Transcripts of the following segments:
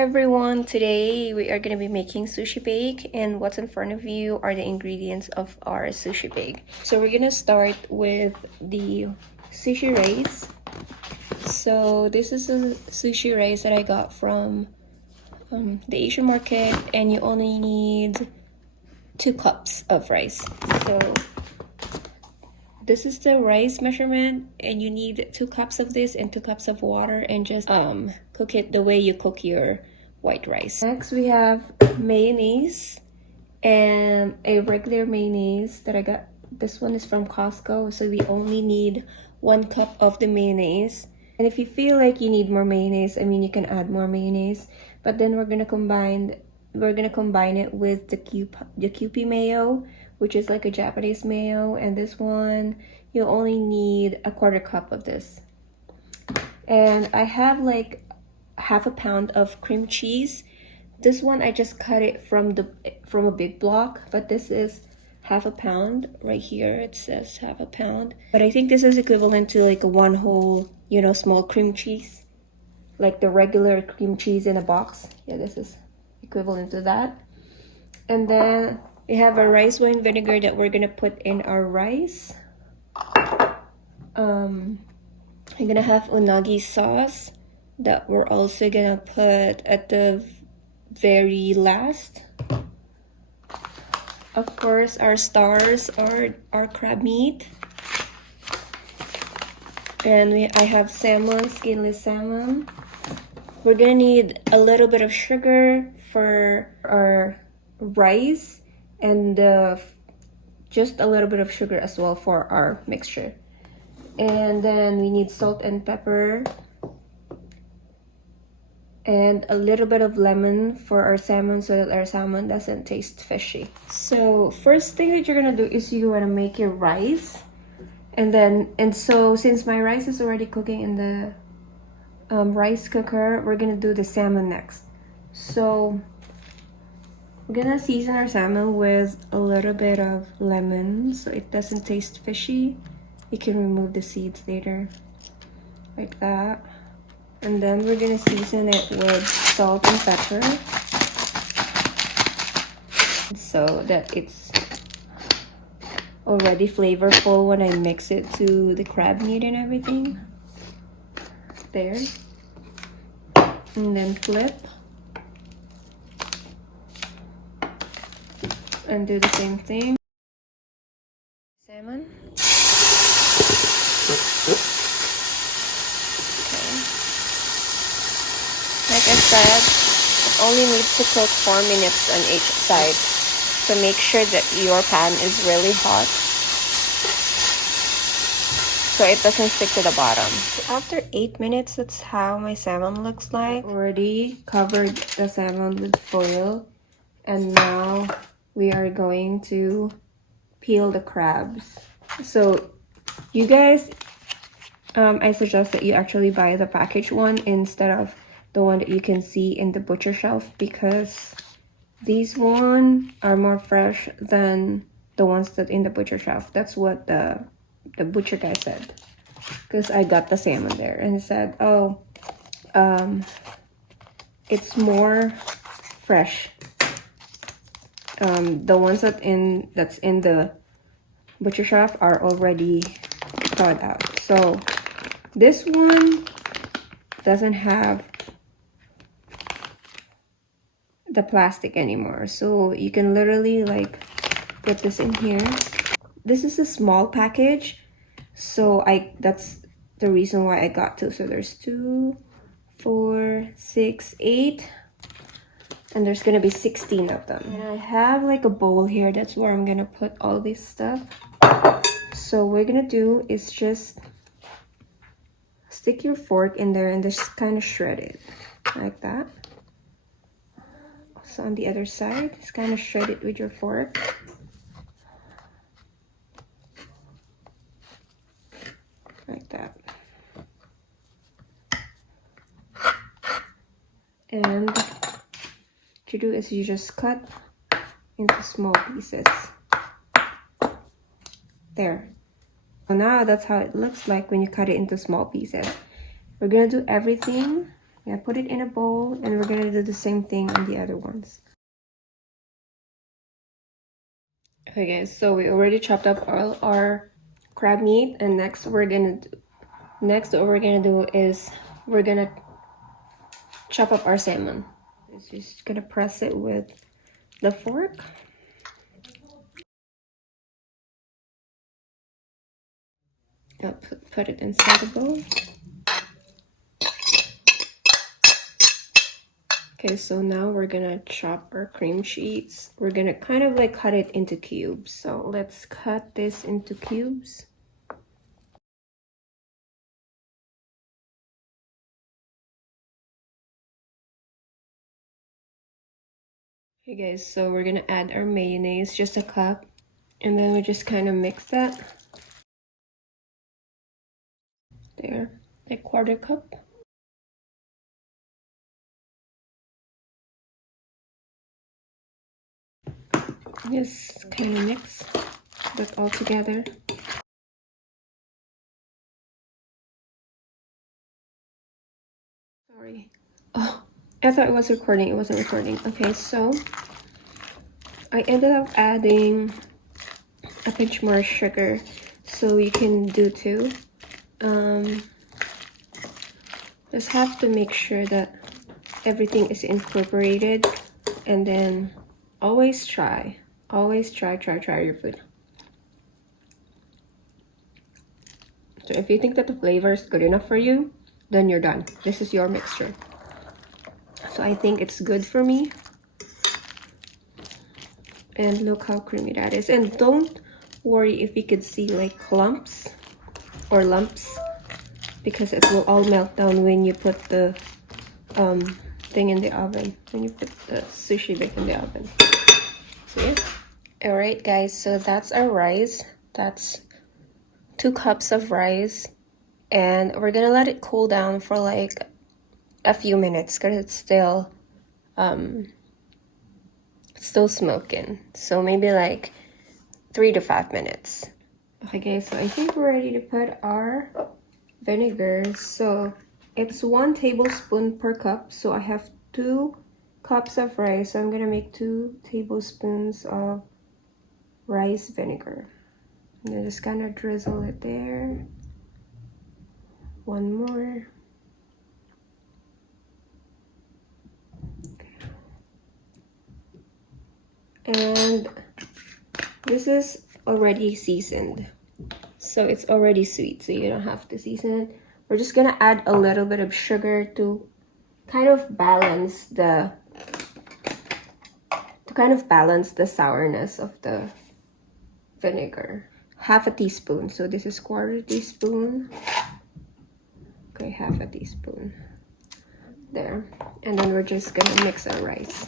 everyone, today we are going to be making sushi bake, and what's in front of you are the ingredients of our sushi bake. So we're going to start with the sushi rice. So this is a sushi rice that I got from the Asian market, and you only need 2 cups of rice. So this is the rice measurement, and you need 2 cups of this and 2 cups of water, and just cook it the way you cook your white rice. Next we have mayonnaise, and a regular mayonnaise that I got. This one is from Costco, so we only need 1 cup of the mayonnaise. And if you feel like you need more mayonnaise, I mean, you can add more mayonnaise, but then we're gonna combine it with the Kewpie Mayo, which is like a Japanese mayo, and this one you only need a 1/4 cup of this. And I have like 1/2 pound of cream cheese. This one I just cut it from a big block, but this is 1/2 pound. Right here it says 1/2 pound, but I think this is equivalent to like a 1 whole, you know, small cream cheese, like the regular cream cheese in a box. Yeah, this is equivalent to that. And then we have a rice wine vinegar that we're gonna put in our rice. I'm gonna have unagi sauce that we're also gonna put at the very last. Of course, our stars are our crab meat. And I have salmon, skinless salmon. We're gonna need a little bit of sugar for our rice, and just a little bit of sugar as well for our mixture. And then we need salt and pepper, and a little bit of lemon for our salmon so that our salmon doesn't taste fishy. So first thing that you're gonna do is you wanna make your rice, and so since my rice is already cooking in the rice cooker, we're gonna do the salmon next. So we're gonna season our salmon with a little bit of lemon so it doesn't taste fishy. You can remove the seeds later, like that. And then we're gonna season it with salt and pepper so that it's already flavorful when I mix it to the crab meat and everything. There. And then flip. And do the same thing. Salmon. Okay. Like I said, it only needs to cook 4 minutes on each side. So make sure that your pan is really hot so it doesn't stick to the bottom. So after 8 minutes, that's how my salmon looks like. Already covered the salmon with foil, and now we are going to peel the crabs. So you guys, I suggest that you actually buy the packaged one instead of the one that you can see in the butcher shelf, because these one are more fresh than the ones that in the butcher shelf. That's what the butcher guy said, because I got the salmon there and he said, oh, it's more fresh. The ones that's in the butcher shop are already thawed out. So this one doesn't have the plastic anymore, so you can literally like put this in here. This is a small package, so that's the reason why I got 2. So there's 2, 4, 6, 8. And there's gonna be 16 of them. And I have like a bowl here. That's where I'm gonna put all this stuff. So what we're gonna do is just stick your fork in there and just kind of shred it like that. So on the other side, just kind of shred it with your fork. Like that. And what you do is you just cut into small pieces. There. So now that's how it looks like when you cut it into small pieces. We're gonna do everything Yeah, put it in a bowl, and we're gonna do the same thing on the other ones. Okay guys, so we already chopped up all our crab meat, and next what we're gonna do is we're gonna chop up our salmon. Just gonna press it with the fork. I'll put it inside the bowl. Okay, so now we're gonna chop our cream cheese. We're gonna kind of like cut it into cubes. So let's cut this into cubes. Okay guys, so we're gonna add our mayonnaise, just a cup, and then we just kind of mix that. There, like quarter cup. Just kind of mix that all together. Sorry. Oh, I thought it was recording. It wasn't recording. Okay, so I ended up adding a pinch more sugar, so you can do too. Just have to make sure that everything is incorporated, and then always try your food. So if you think that the flavor is good enough for you, then you're done. This is your mixture. So I think it's good for me. And look how creamy that is. And don't worry if you could see like clumps or lumps, because it will all melt down when you put the thing in the oven, when you put the sushi bake in the oven. See? All right guys, so that's our rice. That's 2 cups of rice, and we're gonna let it cool down for like a few minutes because it's still smoking. So maybe like 3 to 5 minutes. Okay guys, so I think we're ready to put our vinegar. So it's 1 tablespoon per cup. So I have 2 cups of rice. So I'm gonna make 2 tablespoons of rice vinegar. And then just kind of drizzle it there. 1 more. Okay. And this is already seasoned, so it's already sweet, so you don't have to season it. We're just gonna add a little bit of sugar to kind of balance the sourness of the vinegar. Half a teaspoon, so this is 1/4 teaspoon. Okay, half a teaspoon there, and then we're just gonna mix our rice.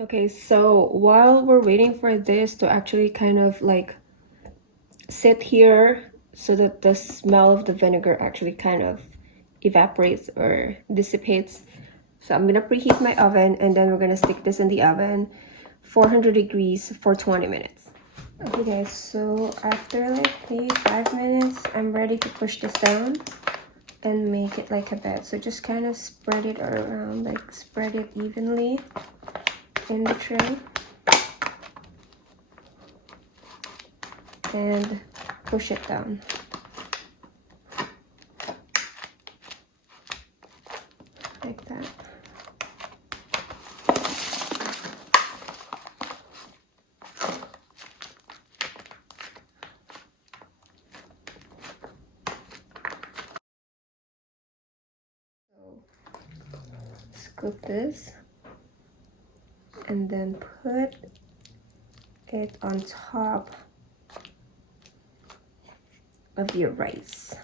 Okay, so while we're waiting for this to actually kind of like sit here so that the smell of the vinegar actually kind of evaporates or dissipates, so I'm gonna preheat my oven, and then we're gonna stick this in the oven 400 degrees for 20 minutes. Okay guys, so after like maybe 5 minutes, I'm ready to push this down and make it like a bed. So just kind of spread it around, like spread it evenly in the tray, and push it down like that. So scoop this and then put it on top of your rice.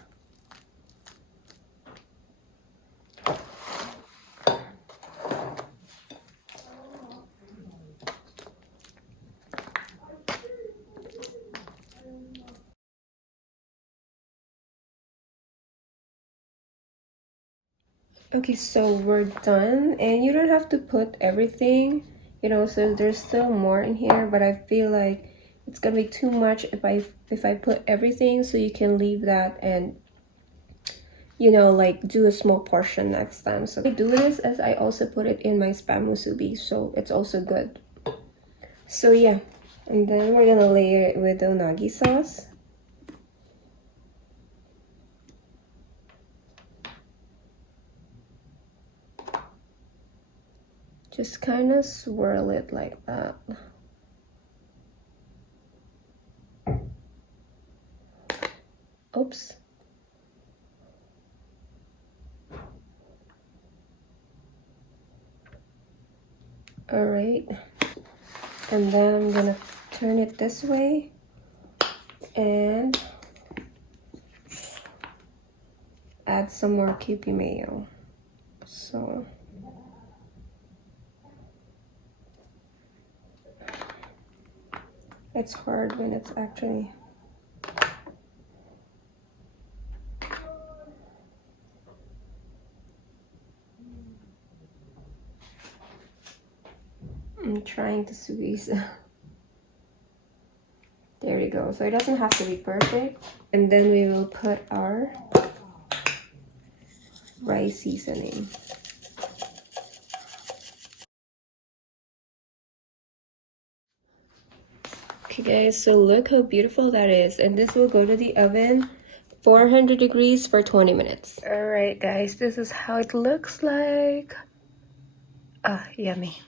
Okay, so we're done, and you don't have to put everything, you know, so there's still more in here, but I feel like it's gonna be too much if I put everything, so you can leave that and, you know, like do a small portion next time. So I do this as I also put it in my spam musubi, so it's also good. So yeah, and then we're gonna layer it with the unagi sauce. Just kind of swirl it like that. Oops. All right, and then I'm gonna turn it this way and add some more Kewpie Mayo. So it's hard when it's actually I'm trying to squeeze. There we go. So it doesn't have to be perfect. And then we will put our rice seasoning. Okay guys, so look how beautiful that is. And this will go to the oven, 400 degrees for 20 minutes. All right guys, this is how it looks like. Ah, yummy.